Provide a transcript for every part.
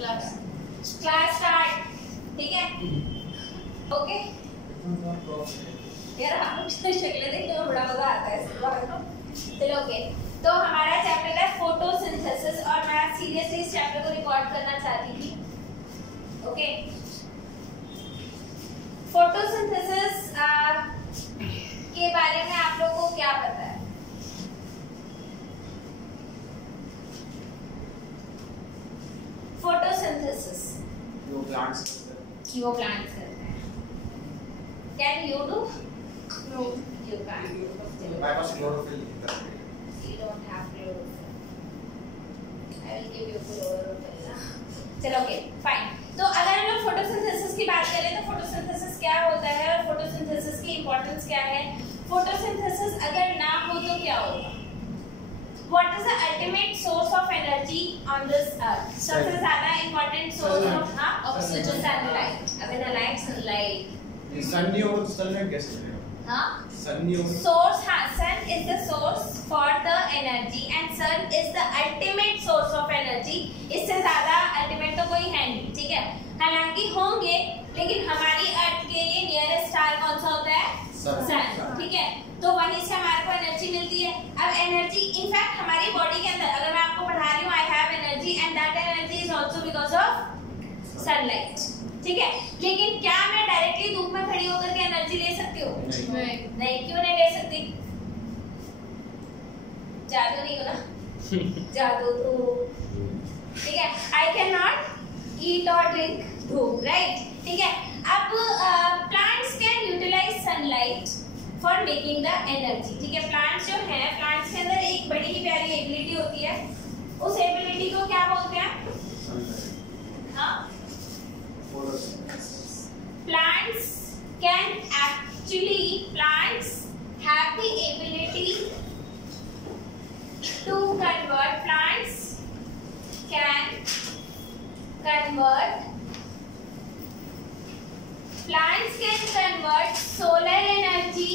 Class start, ठीक है? Okay यार, हम शक्लें देखने में बड़ा मजा आता है। चलो ओके, तो हमारा चैप्टर है फोटोसिंथेसिस और मैं सीरियसली इस चैप्टर को रिकॉर्ड करना चाहती थी। ओके, फोटोसिंथेसिस के बारे में आप लोगों को क्या पता है? फोटोसिंथेसिस वो प्लांट्स करते हैं। Can you do? No, you can. My was chlorophyll. You don't have chlorophyll. I will give you chlorophyll. चलो ओके फाइन। तो अगर हम लोग फोटोसिंथेसिस की बात करें तो फोटोसिंथेसिस क्या होता है और फोटोसिंथेसिस की इंपॉर्टेंस क्या है? फोटोसिंथेसिस अगर ना हो तो क्या होगा? What is the ultimate source of energy on this earth? सबसे ज़्यादा important source of oxygen, sunlight. अगर ना light, sunlight. Sun नहीं होगा तो sunlight कैसे मिलेगा? हाँ? Sun नहीं होगा। Source हाँ, sun is the source for the energy and sun is the ultimate source of energy. इससे ज़्यादा ultimate तो कोई है नहीं, ठीक है? हालांकि होंगे, लेकिन हमारी अर्थ के लिए नियरेस्ट स्टार कौन सा होता है? सन, ठीक है? तो वहीं से हमारे को एनर्जी मिलती है। अब एनर्जी इनफैक्ट हमारी बॉडी के अंदर, अगर मैं आपको पढ़ा रही हूँ I have energy and that energy is also because of sunlight, ठीक है? लेकिन क्या मैं डायरेक्टली धूप में खड़ी होकर के एनर्जी ले सकती हूँ? नहीं, क्यों नहीं ले सकती? जादू नहीं हो ना? जादू तो ठीक है, आई कैन नॉट ईट और ड्रिंक धूप, राइट? ठीक है, अब plants can utilise sunlight for making the energy, ठीक है? प्लांट्स जो हैं, प्लांट्स के अंदर एक बड़ी ही प्यारी एबिलिटी होती है, उस एबिलिटी को क्या बोलते हैं? हाँ, plants can actually plants have the ability to convert plants can convert solar energy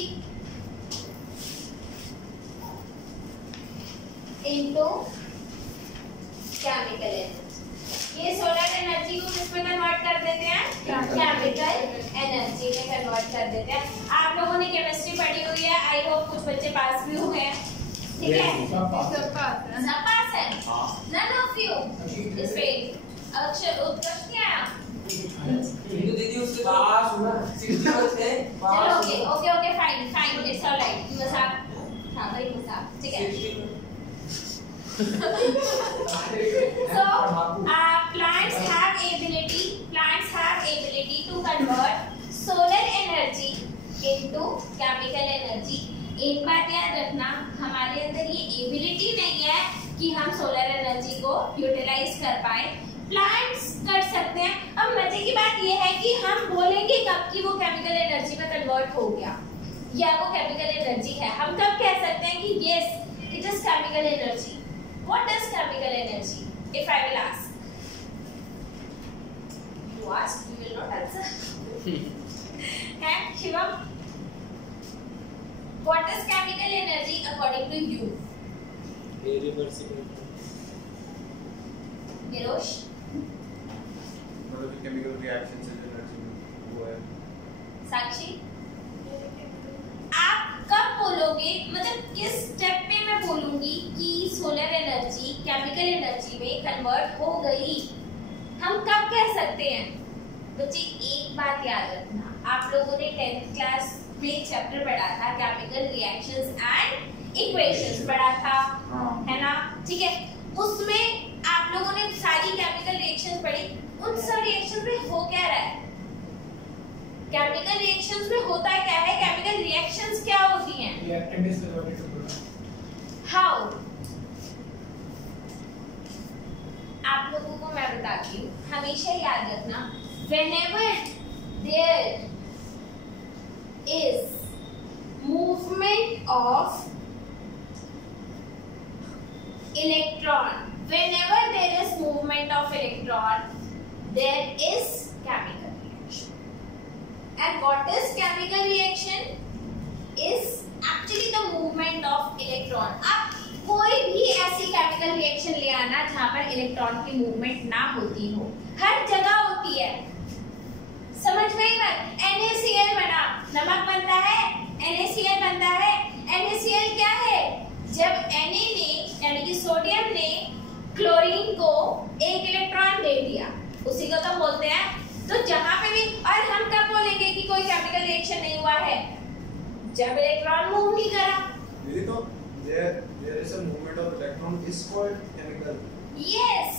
into chemical energy. ये सोलर एनर्जी को किस में कन्वर्ट कर देते हैं? केमिकल एनर्जी में कन्वर्ट कर देते हैं। आप लोगों ने केमिस्ट्री पढ़ी हुई है, आई होप कुछ बच्चे पास भी हुए हैं, ठीक है? सब पास है। None of you is fail. अक्षर उत्कृष्ट क्या है? दीदी उसके पास हुआ 60 थे। चलो ओके फाइन इट्स ऑलराइट। मजाक था भाई, मजाक, ठीक है? So plants have ability to convert solar energy into chemical energy. एक बात याद रखना, हमारे अंदर ये एबिलिटी नहीं है कि हम सोलर एनर्जी को यूटिलाइज कर पाए। प्लांट्स कर सकते हैं। अब मजे की बात ये है कि हम बोलेंगे कब कि वो केमिकल एनर्जी में कन्वर्ट हो गया या वो केमिकल एनर्जी है। हम कब कह सकते हैं कि yes it is chemical energy? What is chemical energy? If I will ask, you ask, you will not answer. And Shivam, what is chemical energy according to you? Irreversible. Nirosh? मतलब chemical reactions से energy वो है। साक्षी? आप कब बोलोगे, मतलब किस step पे मैं बोलूंगी कि सोलर एनर्जी केमिकल एनर्जी में कन्वर्ट हो गई? हम कब कह सकते हैं? बच्चे एक बात याद रखना, आप लोगों ने 10th क्लास में चैप्टर पढ़ा था केमिकल रिएक्शंस एंड इक्वेशंस पढ़ा था, है ना? ठीक है, उसमें आप लोगों ने सारी केमिकल रिएक्शंस पढ़ी। उन सब रिएक्शंस में हो क्या रहा है? केमिकल रिएक्शंस में होता क्या है? केमिकल रिएक्शंस क्या होती हैं? Reactant is converted to product. How? आप लोगों को मैं बताती हूँ, हमेशा याद रखना, whenever there is movement of electron, whenever there is movement of electron, there is chemical reaction. And what is chemical reaction? Is actually the movement of electron. अब कोई भी ऐसी केमिकल रिएक्शन ले आना जहां पर इलेक्ट्रॉन की मूवमेंट ना होती हो। हर जगह होती है, समझ में ही मत। NaCl बना, नमक बनता है, NaCl बनता है। NaCl क्या है? जब Na ने यानी कि सोडियम ने क्लोरीन को एक इलेक्ट्रॉन दे दिया, उसी को तो बोलते हैं। तो जहां पे भी, और हम कब बोलेंगे कि कोई केमिकल रिएक्शन नहीं हुआ है? जब इलेक्ट्रॉन मूव नहीं करा। ये तो there is a movement of electron is called chemical. Yes.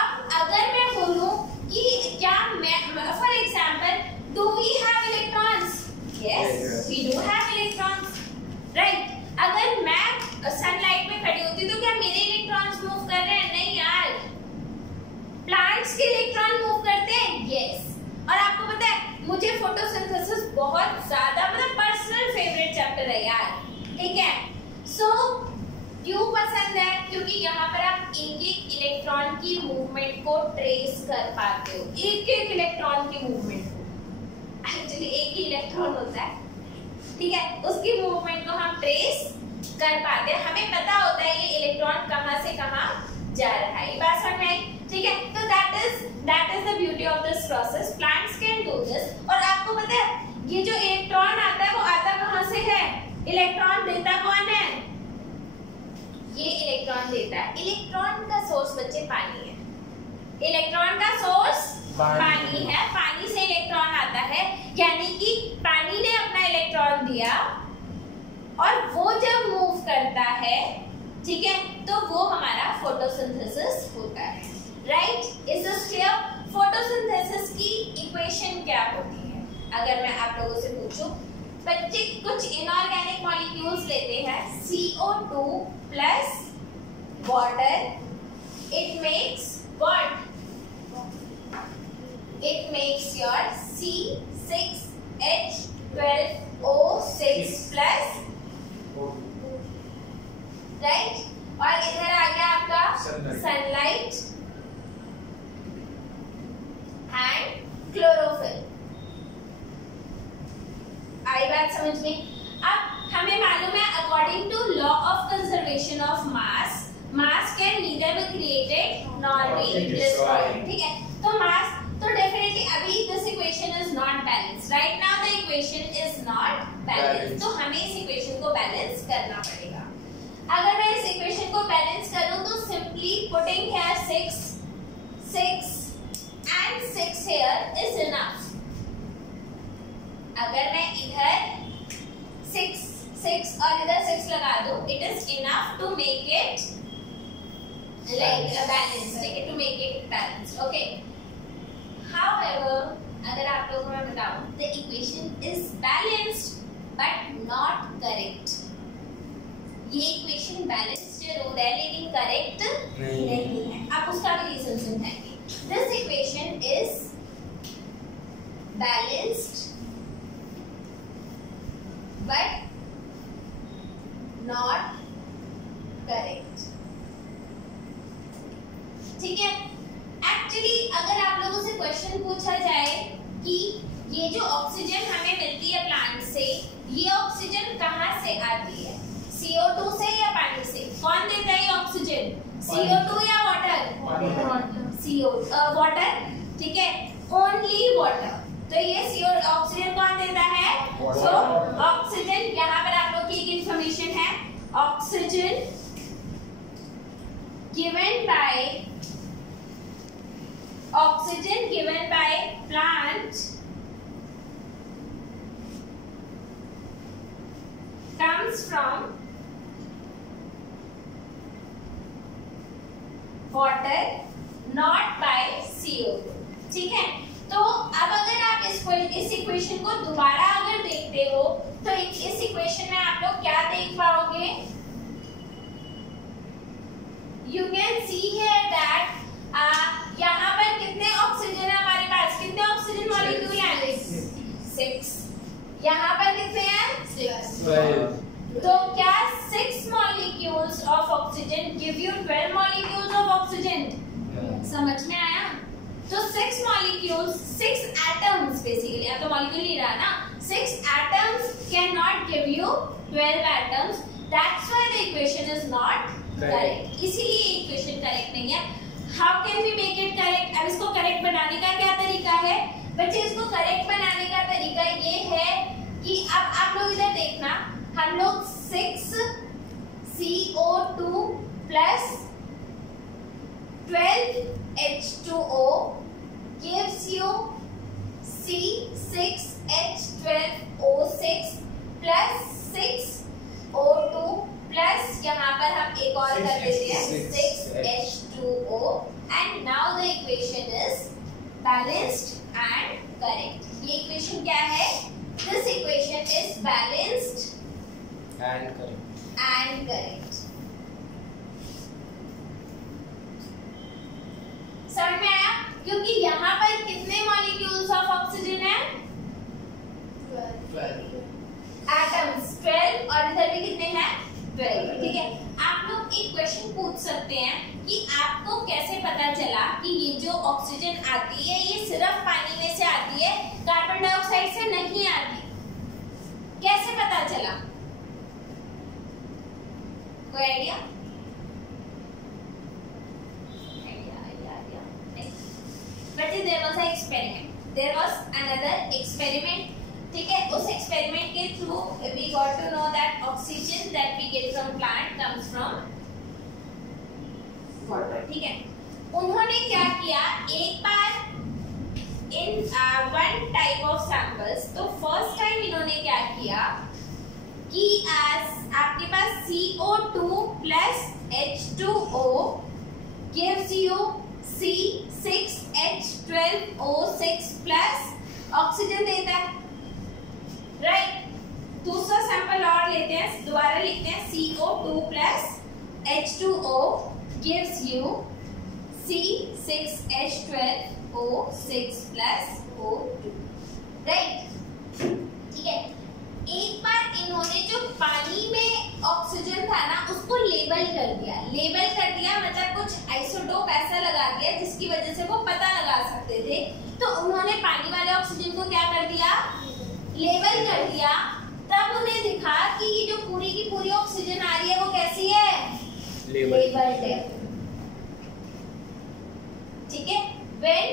अब अगर मैं बोलूं कि क्या मैं for example do we have electrons? Yes, we do have electrons. Right. अगर मैं सनलाइट में खड़ी होती तो क्या मेरे इलेक्ट्रॉन्स मूव कर रहे हैं? नहीं यार। प्लांट्स के इलेक्ट्रॉन मूव करते हैं। Yes. और आपको पता है मुझे फोटोसिंथेसिस बहुत ज्यादा मतलब पर्सनल फेवरेट चैप्टर है यार, ठीक है। सो क्यों पसंद है? क्योंकि यहाँ पर आप एक एक इलेक्ट्रॉन की मूवमेंट को ट्रेस कर पाते हो, एक एक इलेक्ट्रॉन की मूवमेंट को। एक्चुअली एक ही इलेक्ट्रॉन होता है, ठीक है, उसकी मूवमेंट को हम ट्रेस कर पाते हैं। हमें पता होता है ये इलेक्ट्रॉन कहाँ से कहाँ जा रहा है। ये बात समझ में आई? ठीक है। तो that is the beauty of this process. Plants can do this. और आपको पता है ये जो इलेक्ट्रॉन आता है वो आता कहाँ से है? इलेक्ट्रॉन देता कौन है? ये इलेक्ट्रॉन देता है। इलेक्ट्रॉन का सोर्स बच्चे पानी है। इलेक्ट्रॉन का सोर्स पानी है। पानी से इलेक्ट्रॉन आता है, यानी कि पानी ने अपना इलेक्ट्रॉन दिया और वो जब मूव करता है, ठीक है, तो वो हमारा फोटोसिंथेसिस होता है। Right? Is this clear? Photosynthesis की इक्वेशन क्या होती है? अगर मैं आप लोगों से पूछूं, बच्चे कुछ इनऑर्गेनिक मॉलिक्यूल्स लेते हैं, CO2 plus water, it makes what? It makes your C6H12O6 plus, right? और इधर आ गया आपका सनलाइट एंड क्लोरोफिल। आई बात समझ में? अब हमें मालूम है according to law of conservation of mass, mass can neither be created nor be destroyed, ठीक है। तो मास, तो डेफिनेटली अभी this equation is not balanced. Right now the equation is not balanced, तो हमें इस इक्वेशन को बैलेंस करना पड़ेगा। अगर मैं इस इक्वेशन को बैलेंस करूं तो simply putting here 6 and 6 here is enough. अगर मैं इधर 6 और इधर 6 लगा दूं, it is enough to make it like a balance, like to make it balanced. Okay. However, अगर आप लोगों को मैं बताऊं, the equation is balanced but not correct. ये इक्वेशन बैलेंस्ड जरूर है लेकिन करेक्ट नहीं है। आप उसका भी रीजन समझाएंगे। This equation is balanced but not correct. ठीक है। एक्चुअली अगर आप लोगों से क्वेश्चन पूछा जाए कि ये जो ऑक्सीजन हमें मिलती है प्लांट से, ये ऑक्सीजन कहाँ से आती है? CO2 से या पानी से? कौन देता है ये ऑक्सीजन? CO2 या वाटर? वाटर, ठीक है, ओनली वाटर। तो ये ऑक्सीजन कौन देता है? सो ऑक्सीजन, यहाँ पर आप लोग की एक इंफॉर्मेशन है, oxygen given by plant comes from water not by CO2, ठीक है। तो अब अगर आप इस इक्वेशन को दोबारा अगर देखते हो तो इस इक्वेशन में आप लोग क्या देख पाओगे? You can see here that यहाँ पर कितने ऑक्सीजन है हमारे पास? कितने ऑक्सीजन मॉलिक्यूल हैं? 6। यहाँ पर कितने हैं? तो क्या 6 molecules of oxygen give you 12 molecules of oxygen? समझ में आया? तो 6 molecules, 6 atoms basically, अब तो molecule नहीं रहा ना, 6 atoms cannot give you 12 atoms, That's why the equation is not correct. इसीलिए equation correct नहीं है. How can we make it correct? अब इसको correct बनाने का क्या तरीका है? बच्चे इसको correct बनाने का तरीका ये है कि अब आप लोग इधर देखना, हम लोग 6CO2 plus 12H2O gives you C6H12O6 plus 6O2 plus यहाँ पर हम एक और कर देते हैं 6H2O and now the equation is balanced and correct. ये equation क्या है? This equation is balanced and correct. समझ में आया? क्योंकि यहाँ पर कितने मॉलिक्यूल्स ऑफ ऑक्सीजन है? 12 एटम्स 12 और इधर भी कितने हैं? 12. ठीक है. आप लोग एक क्वेश्चन पूछ सकते हैं कि आपको कैसे पता चला कि ये जो ऑक्सीजन आती है ये सिर्फ पानी में से आती है, कार्बन डाइऑक्साइड से नहीं आती? कैसे पता चला? कोई idea? But there was an experiment. There was another experiment. ठीक है, उस एक्सपेरिमेंट के through we got to know that oxygen that we get from plant comes from water. ठीक है, उन्होंने क्या किया, एक बार in one type of samples, तो first time इन्होंने क्या किया कि आपके पास CO2 plus H2O gives you C6H12O6 plus oxygen देता है, राइट? दूसरा सैंपल और लेते हैं, दोबारा लिखते हैं CO2 plus H2O gives you C6H12O6 plus O2, right? ठीक है. एक बार इन्होंने जो पानी में ऑक्सीजन था ना उसको लेबल कर दिया. लेबल कर दिया मतलब कुछ आइसोटोप ऐसा लगा दिया जिसकी वजह से वो पता लगा सकते थे. तो उन्होंने पानी वाले ऑक्सीजन को क्या कर दिया, लेबल कर दिया. तब उन्हें दिखा कि ये जो पूरी की पूरी ऑक्सीजन आ रही है वो कैसी है, लेबल्ड है. ठीक है. When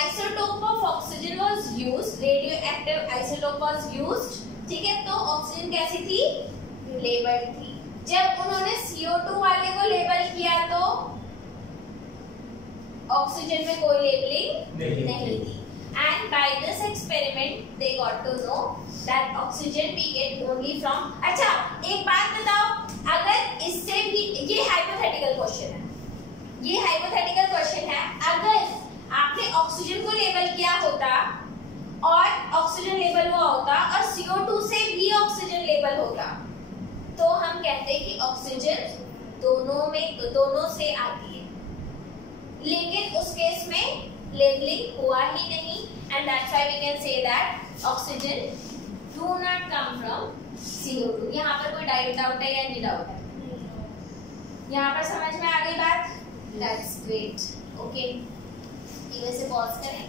isotope of oxygen was used, radioactive isotope was used, ठीक है, तो ऑक्सीजन कैसी थी, लेबल्ड थी. जब उन्होंने CO2 वाले को लेबल किया तो ऑक्सीजन में कोई लेबलिंग नहीं थी. And by this experiment they got to know that oxygen we get only from. अच्छा, एक बात बताओ, अगर इससे भी, ये हाइपोथेटिकल क्वेश्चन है, ये हाइपोथेटिकल क्वेश्चन है, अगर आपने ऑक्सीजन को लेबल किया होता और ऑक्सीजन लेबल हुआ होता और CO2 से भी ऑक्सीजन लेबल होता तो हम कहते हैं कि ऑक्सीजन दोनों से आती है. लेकिन उस केस में लेबलिंग हुआ ही नहीं and that's why we can say that oxygen do not come from CO2. यहाँ पर कोई डाउट है या नहीं डाउट है? यहाँ पर समझ में आ गई बात? That's great. Okay. इसे पॉज करें.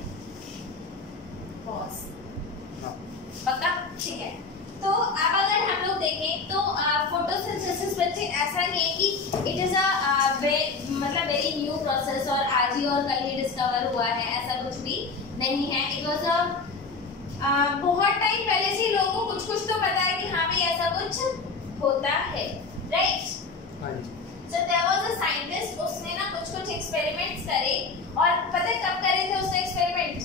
पॉज. पक्का? ठीक है. तो अब अगर हम लोग देखें तो फोटोसिंथेसिस बच्चे ऐसा नहीं है कि इट इज मतलब वेरी न्यू प्रोसेस और आज ही और कल ही डिस्कवर हुआ है, ऐसा कुछ भी नहीं है. इट वाज बहुत टाइम पहले से लोगों को कुछ तो पता है कि हाँ भाई ऐसा कुछ होता है, right? So there was a scientist, उसने ना कुछ एक्सपेरिमेंट्स करे और पता है कब करे थे उसने एक्सपेरिमेंट?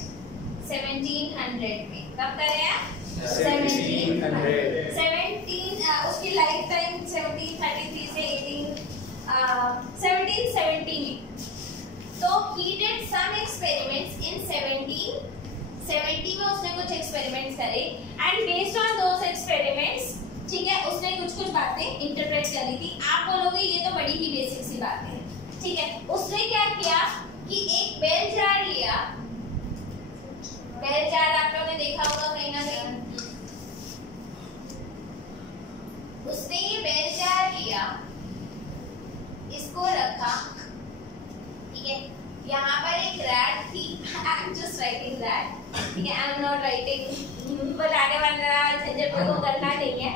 1700 में. कब करे हैं? 1700. उसकी लाइफ टाइम 1733 से 1770 में. तो he did some experiments in 1770 में उसने कुछ एक्सपेरिमेंट्स करे and based on those experiments, ठीक है, उसने कुछ बातें इंटरप्रेट कर ली थी. आप बोलोगे ये तो बड़ी ही बेसिक सी बातें हैं, ठीक है. उसने क्या किया कि एक बेल जार लिया. बेल जार आप लोगों ने देखा होगा कहीं ना कहीं. उसने ये बेल जार लिया, इसको रखा, ठीक है. यहाँ पर एक रैट थी. I am just writing rat, ठीक है. आई एम नॉट राइटिंग बताने वाला झंझट को करना नहीं है,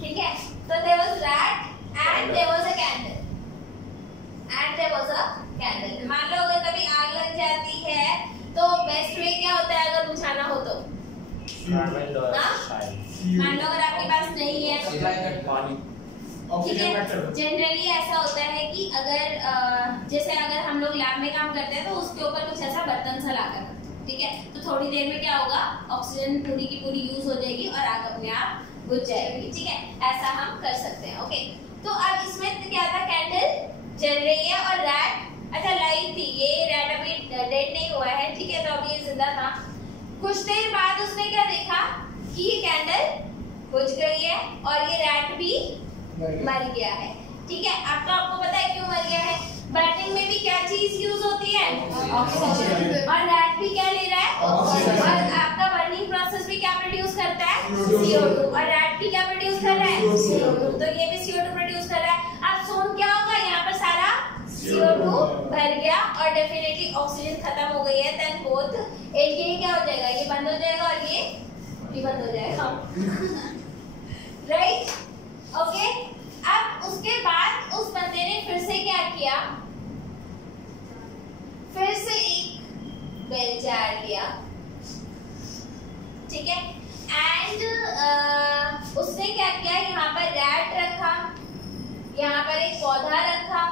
ठीक है. So there was rat and there was a candle. And there was a candle. मान लो अगर कभी आग लग जाती है तो बेस्ट वे क्या होता है अगर बुझाना हो तो? मान लो अगर आपके पास नहीं है तो ठीक है, जनरली ऐसा होता है कि अगर जैसे अगर हम लोग लैब में काम करते हैं तो उसके ऊपर कुछ ऐसा बर्तन सा लाकर, ठीक है, तो थोड़ी देर में क्या होगा, ऑक्सीजन पूरी की पूरी यूज हो जाएगी और आग अपने आप बुझ जाएगी, ठीक है, ऐसा हम कर सकते हैं। ओके, तो अब इसमें क्या था, कैंडल जल रही है और रैट अच्छा लाइव थी, ये रैट अभी डेड नहीं हुआ है, ठीक है, तो अभी ये जिंदा था। कुछ देर बाद उसने क्या देखा कि ये कैंडल बुझ गई है और ये रैट भी मर गया है, ठीक है। अब तो आपको पता है क्यों मर गया है, बर्निंग में भी क्या चीज यूज होती है, ऑक्सीजन, और रैट भी क्या ले रहा है, ऑक्सीजन, और आपका बर्निंग प्रोसेस भी क्या प्रोड्यूस करता है, CO2, और रैट भी क्या प्रोड्यूस कर रहा है, CO2, तो ये भी CO2 प्रोड्यूस कर रहा है। अब सोन क्या होगा, यहाँ पर सारा CO2 भर गया और डेफिनेटली ऑक्सीजन खत्म हो गई है, देन बोथ ये क्या हो जाएगा, ये बंद हो जाएगा और ये भी बंद हो जाएगा, राइट, ओके। अब उसके बाद उस बंदे ने फिर से क्या किया, फिर से एक बेल जार लिया, ठीक है, एंड उसने क्या किया, यहाँ पर रैट रखा, यहाँ पर एक पौधा रखा,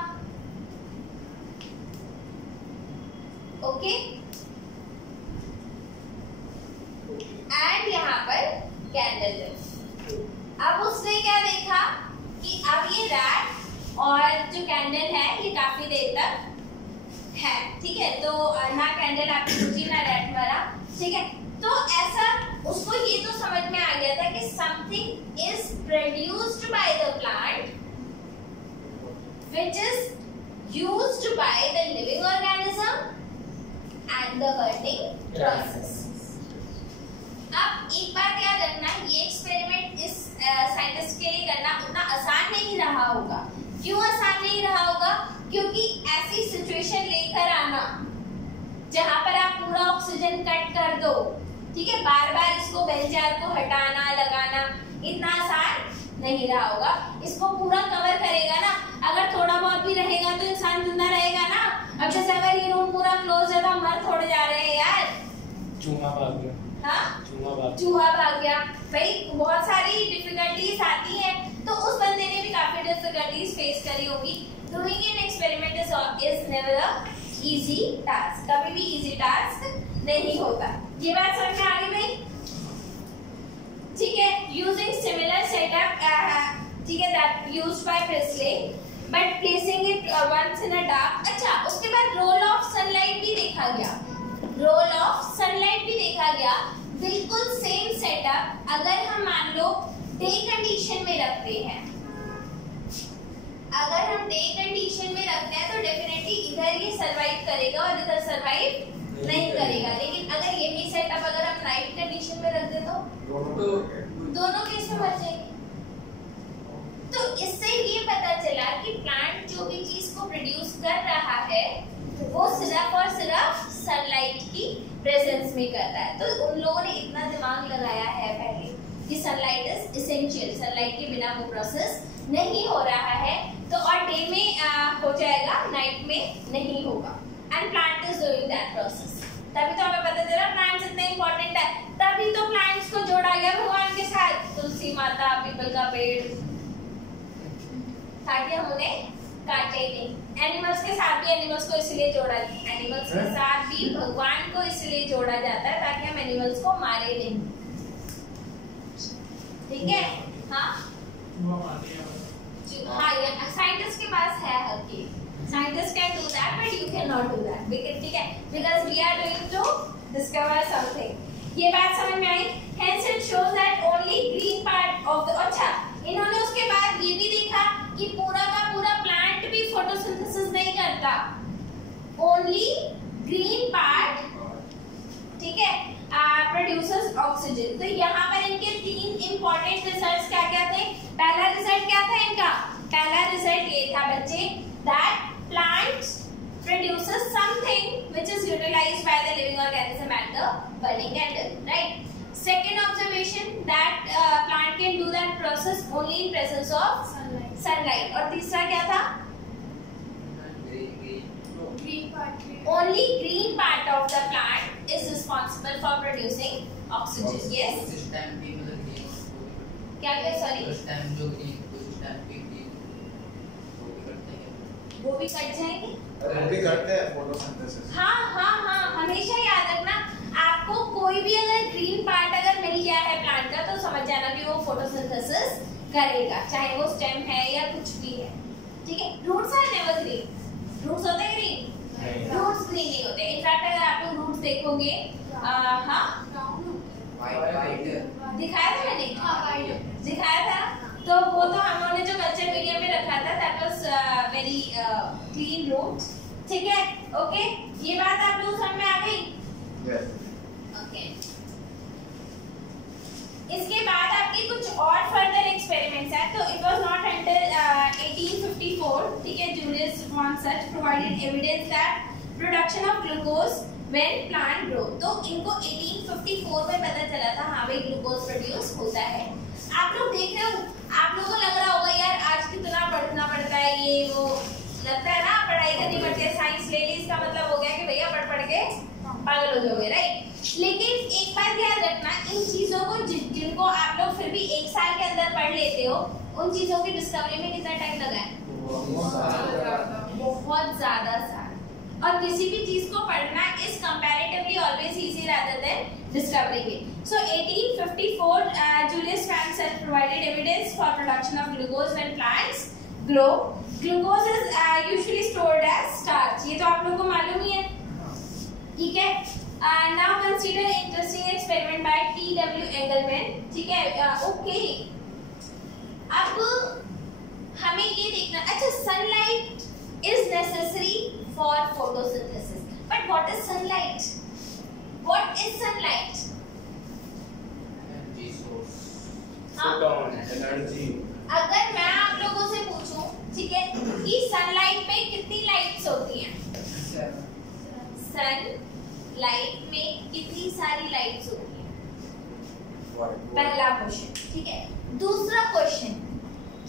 ओके, एंड यहाँ पर कैंडल रखी। अब उसने क्या देखा कि अब ये रैट और जो कैंडल है ये काफी देर तक है, ठीक है, तो ना कैंडल आपकी बुझी ना रैट मरा, ठीक है, तो ऐसा उसको ये तो समझ में आ गया था कि something is produced by the plant which is used by the living organism and the burning process. अब एक बात याद रखना, ये एक्सपेरिमेंट इस साइंटिस्ट के लिए करना उतना आसान नहीं रहा होगा। क्यों आसान नहीं रहा होगा, क्योंकि ऐसी सिचुएशन लेकर आना जहां पर आप पूरा ऑक्सीजन कट कर दो, ठीक है, बार बार इसको बेल जार को हटाना लगाना इतना आसान नहीं रहा होगा। इसको पूरा कवर करेगा ना, अगर थोड़ा बहुत भी रहेगा तो इंसान जिंदा रहेगा ना। अब जैसे अगर ये रूम पूरा क्लोज है तो हम मर थोड़े जा रहे हैं यार, चूहा भाग गया, हाँ चूहा भाग गया, भाई बहुत सारी डिफिकल्टीज आती है, तो उस बंदे ने भी काफी डिफिकल्टीज फेस करी होगी। Doing an experiment is never a easy task, कभी भी इजी टास्क नहीं होता। ये बात समझ में आ गई भाई, ठीक है। यूजिंग सिमिलर सेटअप, ठीक है, that used by Priestley but placing it once in a dark. अच्छा, उसके बाद रोल ऑफ सनलाइट भी देखा गया, रोल ऑफ सनलाइट भी देखा गया, बिल्कुल सेम सेटअप। अगर हम मान लो डे कंडीशन में रखते हैं, अगर हम डे कंडीशन में रखते हैं तो डेफिनेटली इधर ये सरवाइव करेगा और इधर सरवाइव नहीं करेगा, लेकिन अगर यही सेटअप अगर हम नाइट कंडीशन में रख दे तो दोनों केस में मर जाएंगे। तो इससे ये पता चला कि प्लांट जो भी चीज को प्रोड्यूस कर रहा है वो सिर्फ और सिर्फ सनलाइट की प्रेजेंस में कर रहा है। तो उन लोगों ने इतना दिमाग लगाया है पहले कि सनलाइट इज एसेंशियल, सनलाइट के बिना वो प्रोसेस नहीं हो रहा है, तो और डे में हो जाएगा, नाइट में नहीं होगा, and plant is doing that process. तभी तो हमें पता चला प्लांट्स इतने इंपॉर्टेंट है, तभी तो प्लांट्स को जोड़ा गया भगवान के साथ, तुलसी माता, पीपल का पेड़, ताकि हम उन्हें काटे नहीं। एनिमल्स के साथ भी एनिमल्स को इसलिए जोड़ा, एनिमल्स के साथ भी भगवान को इसलिए जोड़ा जाता है ताकि हम एनिमल्स को मारे नहीं, ठीक है। हाँ हाँ, साइंटिस्ट के पास है हर चीज, scientist can do that but you can not do that, ठीक है, because we are doing to discover something. ये बात समझ में आई। Hence it shows that only green part of the, अच्छा इन्होंने उसके बाद ये भी देखा कि पूरा का पूरा प्लांट भी फोटोसिंथेसिस नहीं करता, ओनली ग्रीन पार्ट, ठीक है, प्रोड्यूसेस ऑक्सीजन। तो यहाँ पर इनके तीन इंपॉर्टेंट रिजल्ट्स क्या क्या थे। पहला रिजल्ट क्या था इनका, पहला रिजल्ट ये था बच्चे, that plants produces something which is utilized by the living organism at the burning candle, right? Second observation that plant can do that process only in presence of sunlight. और तीसरा क्या था? Only green part of the plant is responsible for producing oxygen. Yes. क्या क्या sorry? वो भी cut जाएंगे? वो भी करते हैं फोटोसिंथेसिस। हाँ हाँ हाँ, हमेशा याद रखना, आपको कोई भी अगर ग्रीन पार्ट अगर मिल गया है प्लांट का तो समझ जाना कि वो फोटोसिंथेसिस करेगा, चाहे वो स्टेम है या कुछ भी है। ठीक है। Roots are never green. Roots होते हैं ग्रीन? रूट्स ग्रीन नहीं होते। इनफैक्ट अगर आप लोग रूट्स देखोगे, हाँ दिखाया था मैंने, दिखाया था, तो वो तो हम लोगों ने जो कल्चर मीडिया में रखा था, that was very clean roots. ठीक है, ओके, ये बात आप लोग समझ में आ गई? यस। ओके, इसके बाद आपके कुछ और फर्दर एक्सपेरिमेंट्स हैं। तो इट वाज नॉट अंटिल 1854, ठीक है, Julius von Sachs provided evidence that production of glucose when plant grow. तो इनको 1854 में पता चला था, हाँ भाई ग्लूकोज प्रोड्यूस होता है। आप लोग देख रहे हो, आप लोगों को लग रहा होगा यार आज कितना पढ़ना पड़ता है, ये वो लगता है ना, पढ़ाई करनी पड़ती है, साइंस ले ली, इसका मतलब हो गया कि भैया पढ़ के पागल हो जाओगे, राइट? लेकिन एक बात याद रखना, इन चीजों को जिनको आप लोग फिर भी एक साल के अंदर पढ़ लेते हो, उन चीजों की डिस्कवरी में कितना टाइम लगा है? बहुत ज्यादा साल। और किसी भी चीज को पढ़ना is comparatively always easy rather than discovering it. So 1854, Julius Francis provided evidence for production of glucose when plants grow. Glucose is usually stored as starch. ये तो आप लोगों को मालूम ही है, ठीक है? Now consider interesting experiment by T.W. Engelmann. ठीक है, ओके। अब हमें ये देखना, अच्छा, sunlight is necessary for photosynthesis. But what is sunlight? What is sunlight? Energy source. Photon. Energy. अगर मैं आप लोगों से पूछूं, ठीक है, कि सनलाइट में कितनी लाइट्स होती हैं? सनलाइट में कितनी सारी लाइट्स होती हैं? पहला क्वेश्चन, ठीक है। दूसरा क्वेश्चन,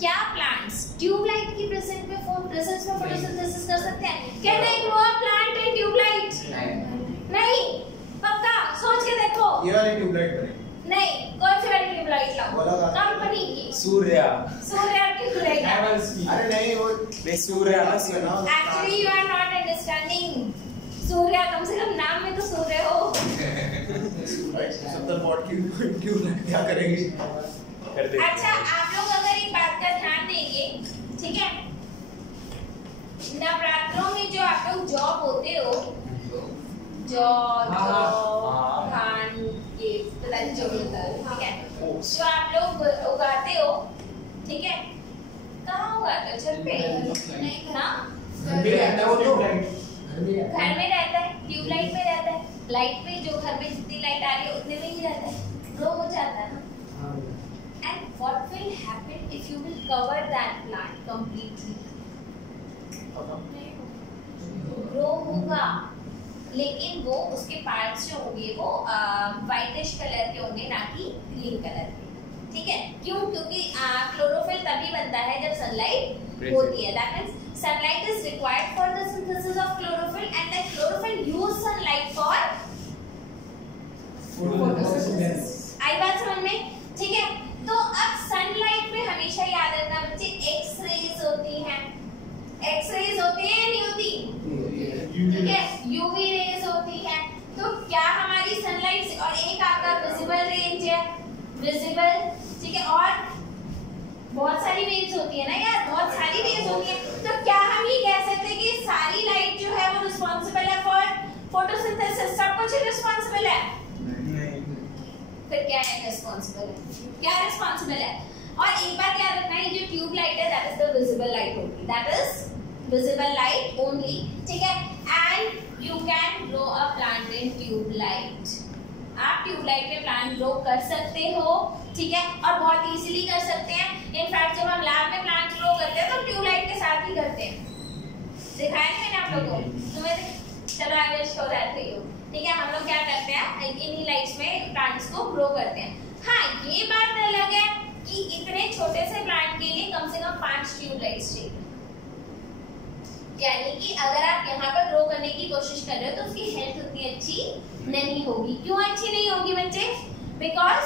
क्या प्लांट्स ट्यूबलाइट की प्रेजेंस में फोटोसिंथेसिस कर सकते हैं? Can I grow a plant in tubelight? नहीं। पक्का सोच के देखो। ये वाली ट्यूबलाइट बनी। नहीं, कौन सी वाली ट्यूबलाइट लाओ? कंपनी की। सूर्य ट्यूबलाइट। अरे नहीं, वो सूर्य ना। Actually you are not understanding. सूर्य, कम से कम नाम में तो सूर्य हो। 70 वॉट की ट्यूबलाइट क्या करेंगी? अच्छा, आप लोग अगर एक बात का ध्यान देंगे, ठीक है, नवरात्रों में जो आप लोग जॉब होते हो, धान ये पता नहीं जो मिलता है, ठीक है, जो आप लोग उगाते हो, ठीक है, कहाँ उगाते हो? छत पे? नहीं ना, घर में रहता है, ट्यूबलाइट में रहता है, लाइट पे जो घर में जितनी लाइट आ रही है उतने में ही रहता है, ग्रो हो जाता है ना। And what will happen if you will cover that plant completely? Grow होगा, लेकिन वो उसके पार्ट्स जो होंगे वो व्हाइटिश कलर के होंगे, ना कि ग्रीन कलर के, ठीक है? क्यों? क्योंकि क्लोरोफिल तभी बनता है जब सनलाइट होती है। That means sunlight is required for the synthesis of chlorophyll and the chlorophyll use sunlight for photosynthesis. आई बात समझ में? ठीक है, तो अब सनलाइट में हमेशा याद रखना बच्चे, एक्स रेज होती हैं। एक्स रेज होती है या नहीं होती? ठीक है, यूवी रेज होती है। तो क्या हमारी सनलाइट, और एक आपका विजिबल रेंज है, विजिबल, ठीक है, और बहुत सारी रेंज होती है ना यार, बहुत सारी रेंज होती है। तो क्या हम ये कह सकते हैं कि सारी लाइट जो है वो रिस्पांसिबल है फॉर फोटोसिंथेसिस? सब कुछ रिस्पांसिबल है? फिर क्या है रिस्पांसिबल है? क्या रिस्पांसिबल है? और एक बात याद रखना, ये जो ट्यूब लाइट है that is the visible light only, that is visible light only, ठीक है। And you can grow a plant in tube light. आप ट्यूब लाइट में प्लांट ग्रो कर सकते हो, ठीक है, और बहुत इजीली कर सकते हैं। इनफैक्ट जब हम लैब में प्लांट ग्रो करते हैं तो ट्यूब लाइट के साथ ही करते हैं। दिखाया नहीं मैंने आप लोगों को? तुम्हें चलो I will show that to you, ठीक है, हम लोग क्या करते हैं इन्हीं लाइट्स में प्लांट्स को ग्रो करते हैं। हाँ, ये बात अलग है कि इतने छोटे से प्लांट के लिए कम से कम 5 ट्यूब लाइट्स चाहिए। यानी कि अगर आप यहाँ पर ग्रो करने की कोशिश कर रहे हो तो उसकी हेल्थ उतनी अच्छी नहीं होगी। क्यों अच्छी नहीं होगी बच्चे? बिकॉज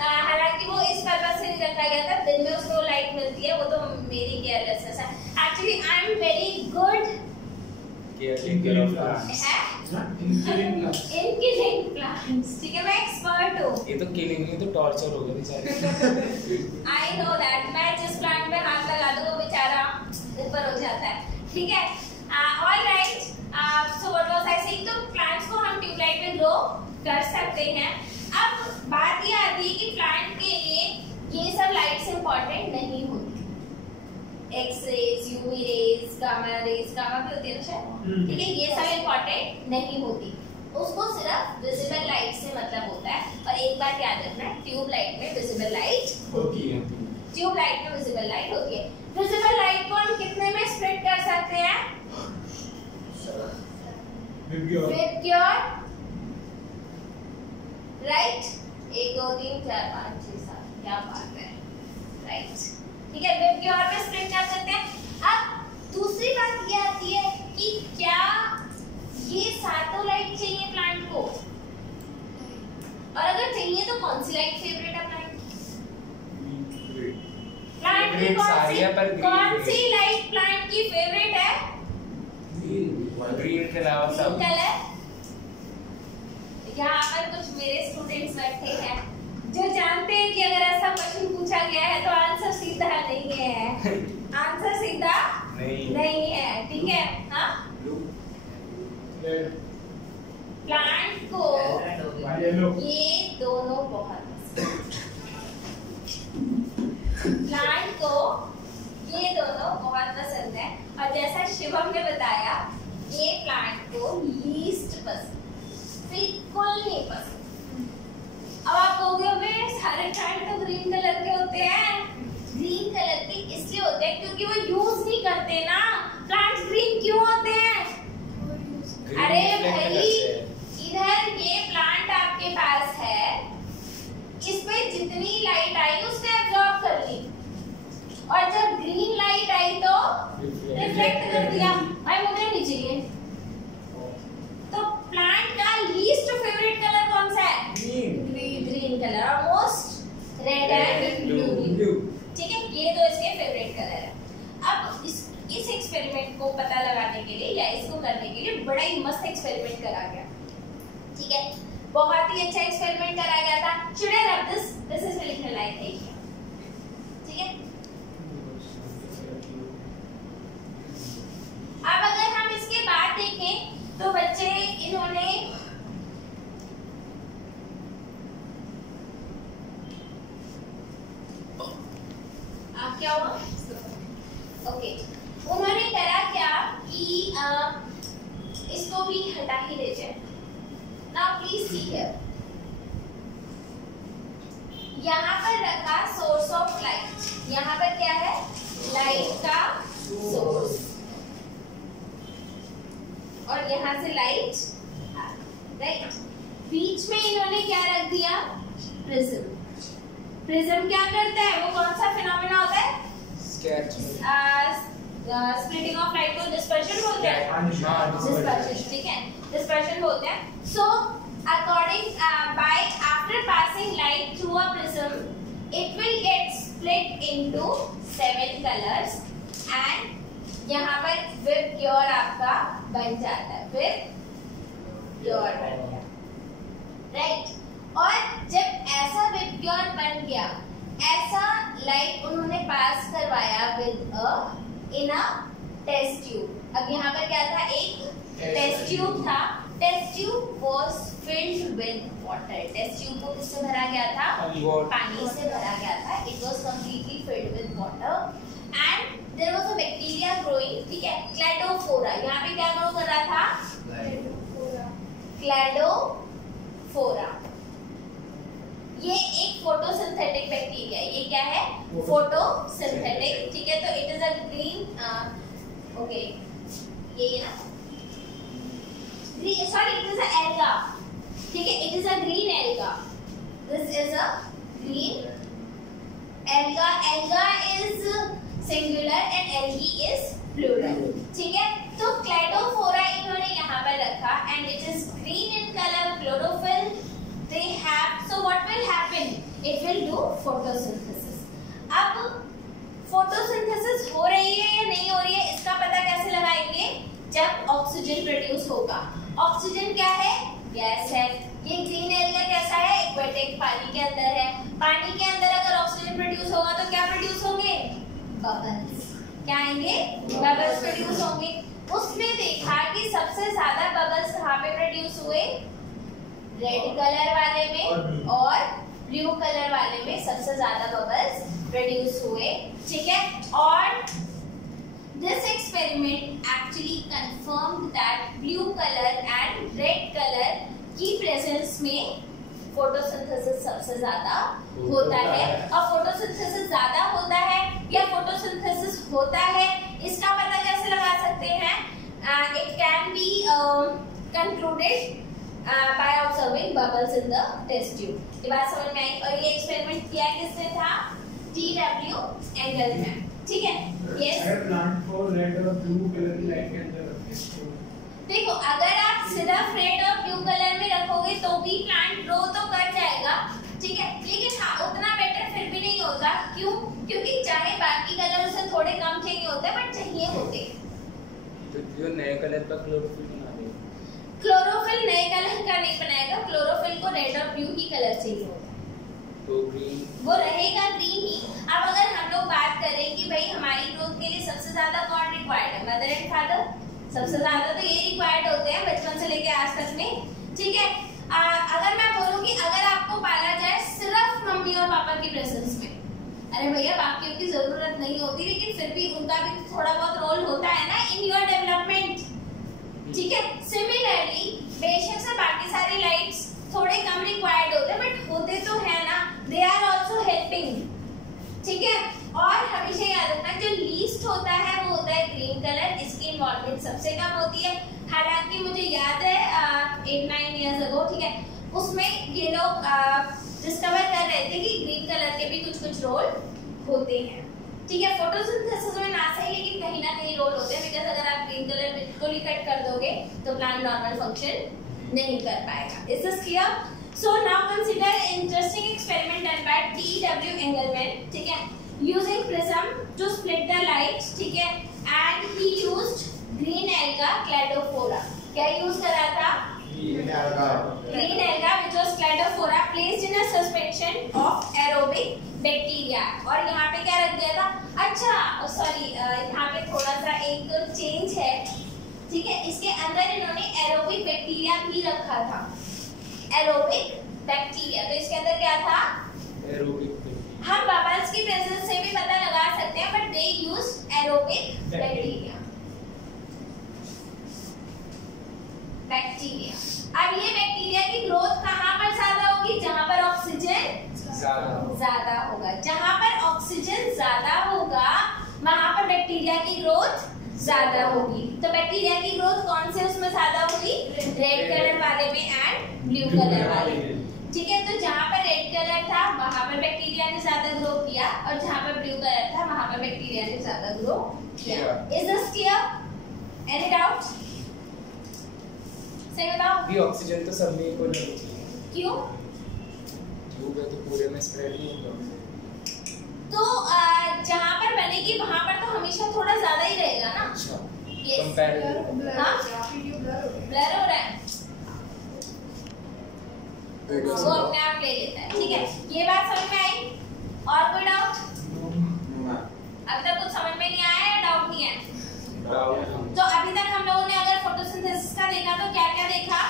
हालांकि वो इस पर्पस से नहीं रखा गया था, दिन में उसको लाइट मिलती है, वो तो मेरी केयरलेसनेस है। Actually I am very good in killing plants, ठीक है, मैं एक्सपर्ट हूँ। ये तो किलिंग नहीं तो टॉर्चर हो गया बेचारे। आई नो दैट, मैं जिस प्लांट में हाथ लगा दूँ वो बेचारा ऊपर हो जाता है, ठीक है। All right, so what was I saying, तो प्लांट्स को हम ट्यूबलाइट में ग्रो कर सकते हैं। अब बात ये आती है कि प्लांट के लिए ये सब लाइट्स इंपॉर्टेंट नहीं होती। X rays, UV rays, gamma rays, gamma भी होती है ना शायद, ठीक है, ये सब इंपॉर्टेंट नहीं होती। उसको सिर्फ विजिबल लाइट से मतलब होता है। और एक बात याद रखना, ट्यूब लाइट में विजिबल लाइट होती है, ट्यूब लाइट में विजिबल लाइट होती है। विजिबल लाइट को हम कितने में स्प्लिट कर सकते हैं? विद क्योर, राइट, 1 2 3 4 5 6 7, क्या बात है, राइट, ठीक है, विद क्योर में स्प्लिट कर सकते हैं। अब दूसरी बात ये आती है कि क्या ये सातों लाइट चाहिए प्लांट को, और अगर चाहिए तो कौन सी लाइट फेवरेट है प्लांट की? कौन सी लाइट प्लांट की फेवरेट है? ग्रीन के अलावा सब कलर। यहाँ पर कुछ मेरे स्टूडेंट्स बैठे हैं जो जानते हैं कि अगर ऐसा क्वेश्चन पूछा गया है तो आंसर सीधा नहीं है, आंसर सीधा नहीं है, ठीक है। हाँ, प्लांट को ये दोनों बहुत पसंद, प्लांट को ये दोनों बहुत पसंद है। और जैसा शिवम ने बताया, ये प्लांट को लीस्ट पसंद, बिल्कुल नहीं पसंद। अब आप कहोगे सारे प्लांट तो ग्रीन कलर के होते हैं। ग्रीन कलर के इसलिए होते हैं क्योंकि वो यूज नहीं करते ना। प्लांट्स ग्रीन क्यों होते हैं? अरे भाई, इधर ये प्लांट आपके पास है, इसमें जितनी लाइट आई उसने एब्जॉर्ब कर ली, और जब ग्रीन लाइट आई तो रिफ्लेक्ट कर दिया। भाई मुझे नहीं चाहिए। तो प्लांट का लीस्ट फेवरेट कलर कौन सा है? ग्रीन कलर, और मोस्ट रेड एंड ब्लू, ठीक है, ये दो इसके फेवरेट कलर है। अब इस एक्सपेरिमेंट को पता लगाने के लिए या इसको करने के लिए बड़ा ही मस्त एक्सपेरिमेंट करा गया, ठीक है, बहुत ही अच्छा एक्सपेरिमेंट करा गया था। Should I rub this? This is लिखने लायक है, ठीक है। अब अगर हम इसके बाद देखें तो बच्चे इन्होंने क्या हुआ? ओके, उन्होंने करा क्या कि इसको भी हटा ही देते हैं। नाउ प्लीज सी हियर, यहाँ पर रखा सोर्स ऑफ लाइट। यहाँ पर क्या है? लाइट का सोर्स, और यहाँ से लाइट, राइट। बीच में इन्होंने क्या रख दिया? प्रिज्म। प्रिज्म क्या करता है? वो कौन सा फिनोमेना होता है? स्प्लिटिंग ऑफ लाइट को डिस्पर्शन बोलते हैं। डिस्पर्शन, ठीक है, डिस्पर्शन बोलते हैं। So according by after passing light through a prism, it will get split into 7 colours, and यहाँ पर विप क्योर आपका बन जाता है, विप क्योर बन गया, राइट। और जब ऐसा विप क्योर बन गया, ऐसा लाइट उन्होंने पास करवाया with in a test tube. अब यहाँ पर क्या था? एक टेस्ट ट्यूब था। Test tube was filled with water. Test tube को किससे भरा गया था? पानी से भरा गया था। It was completely filled with water and there was a bacteria growing, ठीक है, क्लैडोफोरा। यहाँ पे क्या ग्रो कर रहा था? क्लैडोफोरा। ये एक फोटोसिंथेटिक बैक्टीरिया है। ये क्या है? फोटोसिंथेटिक, ठीक है। तो it is a green, okay, ये ना sorry, it is a alga. ठीक है, it is a green alga. This is a green alga. Alga is singular and algae is plural. ठीक है, तो क्लेडोफोरा इन्होंने यहाँ पर रखा and it is green in color, chlorophyll they have. So what will happen? It will do photosynthesis. अब photosynthesis हो रही है या नहीं हो रही है इसका पता कैसे लगाएंगे? जब ऑक्सीजन प्रोड्यूस होगा. ऑक्सीजन क्या है? गैस है. ये ग्रीन एल्गा कैसा है? एक्वेटिक, पानी के अंदर है. पानी के अंदर अगर ऑक्सीजन प्रोड्यूस होगा तो क्या प्रोड्यूस होंगे? बबल्स. क्या आएंगे? बबल्स प्रोड्यूस होंगे. उसमें देखा कि सबसे ज्यादा बबल्स कहाँ पे प्रोड्यूस हुए? रेड कलर वाले में और ब्लू कलर वाले में सबसे ज्यादा बबल्स प्रोड्यूस हुए. ठीक है, और this experiment actually confirmed that blue color and red color की प्रेजेंस में फोटोसिंथेसिस सबसे ज्यादा होता है. और फोटोसिंथेसिस ज्यादा होता है या फोटोसिंथेसिस होता है इसका पता कैसे लगा सकते हैं? It can be concluded by observing bubbles in the test tube. ये बात समझ में आई. और ये एक्सपेरिमेंट किया किसने था? T.W. एंगलमैन. ठीक है. Yes. प्लांट को रेड और ब्लू कलर की लाइट के अंदर रखें. देखो, अगर आप सिर्फ रेड और ब्लू कलर में रखोगे तो भी प्लांट ग्रो तो कर जाएगा. ठीक है, लेकिन हाँ उतना बेटर फिर भी नहीं होता. क्यों? क्योंकि चाहे बाकी कलर उसे थोड़े कम चाहिए होते हैं बट चाहिए होते हैं. तो जो नए कलर का क्लोरोफिल बना देगा. क्लोरोफिल नए कलर का नहीं बनाएगा. क्लोरोफिल को रेड और ब्लू ही कलर चाहिए होता है. तो ग्रीन वो रहेगा ग्रीन ही. अब अगर हम लोग बात करें कि भाई हमारी ग्रोथ के लिए सबसे ज्यादा कौन रिक्वायर्ड है? Mother and father. सबसे ज्यादा तो ये रिक्वायर्ड होते हैं बचपन से लेके आज तक में. ठीक है, अगर मैं बोलूं कि अगर आपको पाला जाए सिर्फ मम्मी और पापा की प्रेजेंस में, अरे भैया बाकियों की जरूरत नहीं होती लेकिन फिर भी उनका भी थोड़ा बहुत रोल होता है ना इन योर डेवलपमेंट. ठीक है, सिमिलरली बेशक से बाकी सारी लाइट्स थोड़े कम रिक्वायर्ड होते हैं बट होते तो है ना. They are also helping. ठीक है, और हमेशा याद रखना जो लीस्ट होता है वो होता है ग्रीन कलर. इसकी इन्वॉल्वमेंट सबसे कम होती है. हालांकि मुझे याद है 8-9 इयर्स अगो, ठीक है, उसमें ये लोग डिस्कवर कर रहे थे कि ग्रीन कलर के भी कुछ कुछ रोल होते हैं. ठीक है, फोटोसिंथेसिस में ना सही लेकिन कहीं ना कहीं रोल होते हैं. बिकॉज अगर आप ग्रीन कलर बिल्कुल ही कट कर दोगे तो प्लांट नॉर्मल फंक्शन नहीं कर पाएगा. Is this clear? So now consider interesting experiment done by T.W. Engelmann. ठीक है, using prism to split the light. ठीक है, and he used green alga cladophora. क्या यूज करा था? Green alga. Green alga which was cladophora placed in a suspension of aerobic bacteria. और यहाँ पे क्या रख दिया था? अच्छा सॉरी, यहाँ पे थोड़ा सा एक चेंज है. ठीक है, इसके अंदर इन्होंने एरोबिक बैक्टीरिया भी रखा था. एरोबिक बैक्टीरिया, तो इसके अंदर क्या था? एरोबिक. हम बबल्स की प्रेजेंस से भी पता लगा सकते हैं but they use aerobic bacteria. Bacteria. अब ये बैक्टीरिया की ग्रोथ कहाँ पर ज्यादा होगी? जहां पर ऑक्सीजन ज्यादा होगा. जहां पर ऑक्सीजन ज्यादा होगा वहां पर बैक्टीरिया की ग्रोथ ज्यादा होगी. तो बैक्टीरिया की ग्रोथ कौन से उसमें ज्यादा होगी? रेड कलर वाले में एंड ब्लू कलर वाले में. ठीक है, तो जहां पर रेड कलर था वहां पर बैक्टीरिया ने ज्यादा ग्रो किया और जहां पर ब्लू कलर था वहां पर बैक्टीरिया ने ज्यादा ग्रो किया. Is this clear? Any doubt? सही बताओ. भी ऑक्सीजन तो सब में इक्वल होनी चाहिए. क्यों? ट्यूब है तो पूरे में स्प्रेड नहीं होगा. तो जहां पर बनेगी वहां पर तो हमेशा थोड़ा ज्यादा ही रहेगा ना. अच्छा, Yes. कंपैरेटिव. हाँ? ब्लर हो रहा है. वो अपने आप ले लेता है. ठीक है, ये बात समझ में आई? और कोई डाउट? अभी तक कुछ समझ में नहीं आया या डाउट नहीं है? तो अभी तक हम लोगों ने अगर फोटोसिंथेसिस का देखा तो क्या क्या देखा?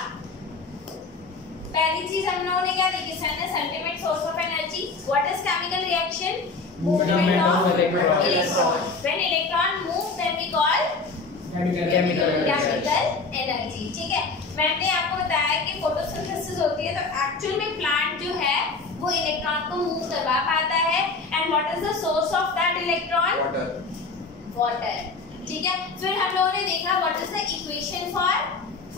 पहली चीज हम लोगों ने क्या देखी? Sun is ultimate source of energy. What is chemical reaction? Movement of electron. When electron move, then we call Chemical energy. ठीक है, मैंने आपको बताया कि फोटोसिंथेसिस होती है तो एक्चुअल में प्लांट जो है वो इलेक्ट्रॉन को मूव करवा पाता है. And what is the source of that electron? Water. ठीक है, फिर हम लोगों ने देखा what is the equation for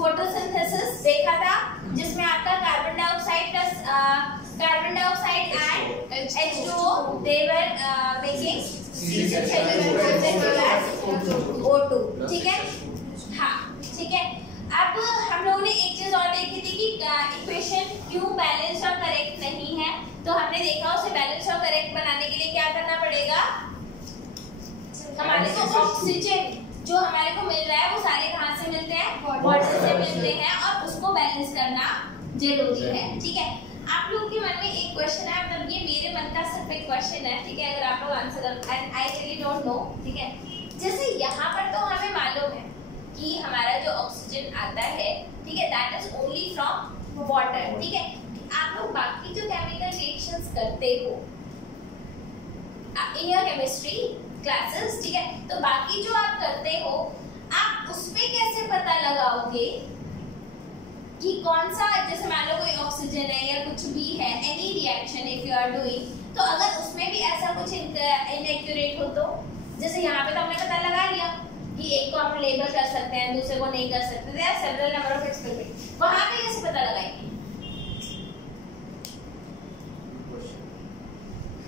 photosynthesis देखा था, जिसमें आपका carbon dioxide and H2O they were making O2, ठीक है। हाँ ठीक है। अब हम लोगों ने एक चीज और देखी थी कि इक्वेशन क्यों बैलेंस और करेक्ट नहीं है, तो हमने देखा उसे बैलेंस और करेक्ट बनाने के लिए क्या करना पड़ेगा, हमारे को ऑक्सीजन जो हमारे को मिल रहा है वो सारे कहाँ से मिलते हैं, वाटर से मिलते हैं, और उसको बैलेंस करना जरूरी है, ठीक है। आप लोगों के मन में एक क्वेश्चन है, मतलब ये मेरे मन का सिर्फ एक क्वेश्चन है, ठीक है, अगर आप लोग answer and I really don't know, ठीक है। जैसे यहाँ पर तो हमें मालूम है कि हमारा जो ऑक्सीजन आता है, ठीक है, that is only from water, ठीक है। आप लोग बाकी जो केमिकल रिएक्शंस करते हो इन योर केमिस्ट्री क्लासेस, ठीक है, तो बाकी जो आप करते हो आप उसमें कैसे पता लगाओगे कि कौन सा, जैसे मान लो कोई ऑक्सीजन है या कुछ भी है, any reaction if you are doing, तो अगर उसमें भी ऐसा कुछ इनएक्यूरेट हो तो, जैसे यहाँ पे तो हमने पता लगा लिया कि एक को हम लेबल कर सकते हैं, दूसरे को नहीं कर सकते, there are several number of experiment, वहां पे कैसे पता लगाएंगे?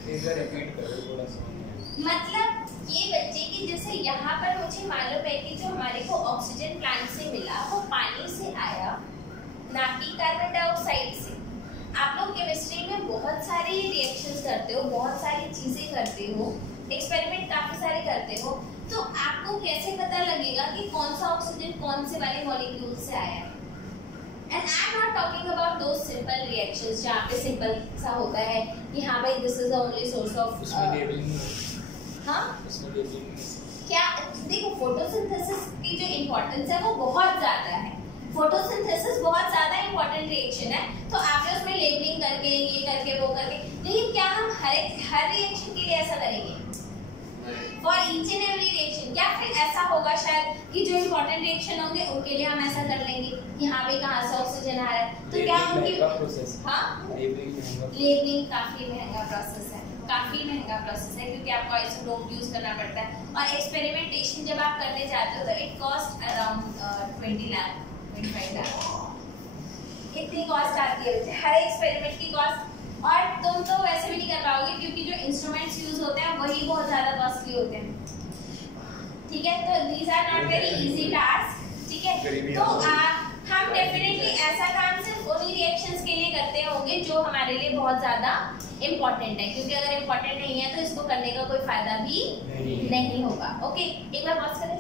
रिपीट करो थोड़ा सा। मतलब ये बच्चे की, जैसे यहाँ पर मुझे मालूम है कि जो हमारे को ऑक्सीजन प्लांट से मिला वो पानी से आया, ना कि कार्बन डाइऑक्साइड से। आप लोग केमिस्ट्री में बहुत सारी रिएक्शंस करते हो, बहुत सारी चीजें करते हो, एक्सपेरिमेंट काफी सारे करते हो, तो आपको कैसे पता लगेगा कि कौन सा ऑक्सीजन कौन से वाले मॉलिक्यूल से आया है? And I'm not talking about those simple reactions जहाँ पे सिंपल सा होता है कि हाँ भाई this is the only source of उसमें लेबलिंग हाँ उसमें लेबलिंग क्या, देखो फोटोसिंथेसिस की जो इम्पोर्टेंस है वो बहुत ज्यादा है, फोटोसिंथेसिस बहुत ज्यादा इम्पोर्टेंट रिएक्शन है, तो आपने उसमें लेबलिंग करके ये करके वो करके, लेकिन क्या हम हर रिएक्शन के लिए ऐसा करेंगे for each and every reaction? क्या फिर ऐसा होगा शायद कि जो इम्पोर्टेंट रिएक्शन होंगे उनके लिए हम ऐसा कर लेंगे कि हाँ भाई कहाँ से ऑक्सीजन आ रहा है, तो क्या उनकी हाँ लेबलिंग काफी महंगा प्रोसेस है, काफी महंगा प्रोसेस है, क्योंकि आपको आइसोटोप यूज करना पड़ता है, और एक्सपेरिमेंटेशन जब आप करने जाते हो तो it cost around 20 lakh 25 lakh इतनी कॉस्ट आती है हर एक्सपेरिमेंट की कॉस्ट, और तुम तो वैसे भी नहीं कर पाओगे क्योंकि जो इंस्ट्रूमेंट्स यूज होते हैं वही बहुत ज्यादा कॉस्टली होते हैं, ठीक है। तो these are not very easy task, ठीक है। तो हम डेफिनेटली ऐसा काम सिर्फ उन्हीं रिएक्शंस के लिए करते होंगे जो हमारे लिए बहुत ज्यादा इम्पोर्टेंट है, क्योंकि अगर इम्पोर्टेंट नहीं है तो इसको करने का कोई फायदा भी नहीं होगा। ओके, एक बार पॉज करें।